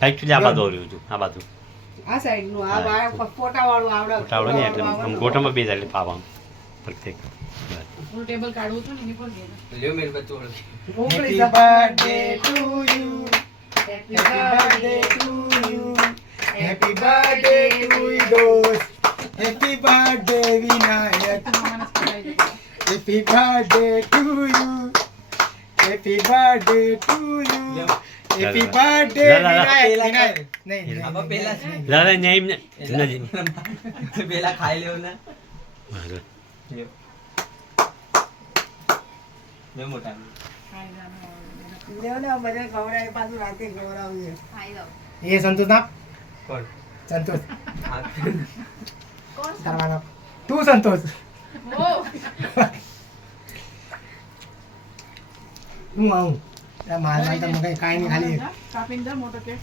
Actually આ બાજુ આવ્યું છું આ બાજુ આ સાઈડ નું આ ફોટા વાળું આવડે ફોટાવડો નહીં એટલે આમ ગોઠણમાં બે જાય એટલે પાવાનું પ્રત્યેક ફૂલ ટેબલ કાઢવું હતું ને એની પર લ્યો મેલ બચ્ચો મોકલી happy birthday to you happy birthday to you happy birthday to you દોસ્ત હેપી બર્થડે વિનાયક માણસ કરાઈ જાય happy birthday to you happy birthday to you happy birthday Vinayak નહીં આમાં પેલા છે દાદા ન્યાય નથી પેલા ખાઈ લેવો ને બરાબર. લ્યો લ્યો મોટા ખાઈ જવાનું લેવો ને બધા ખવડાય પાછું રાતે ખવડાવજે ખાઈ જાવ એ સંતોષ ના કોણ સંતોષ હા કોણ તારવાનો તું સંતોષ ઓ હું આવું મારા તમે કઈ કાંઈ નહીં ખાલી કાપીને દે મોટો કેક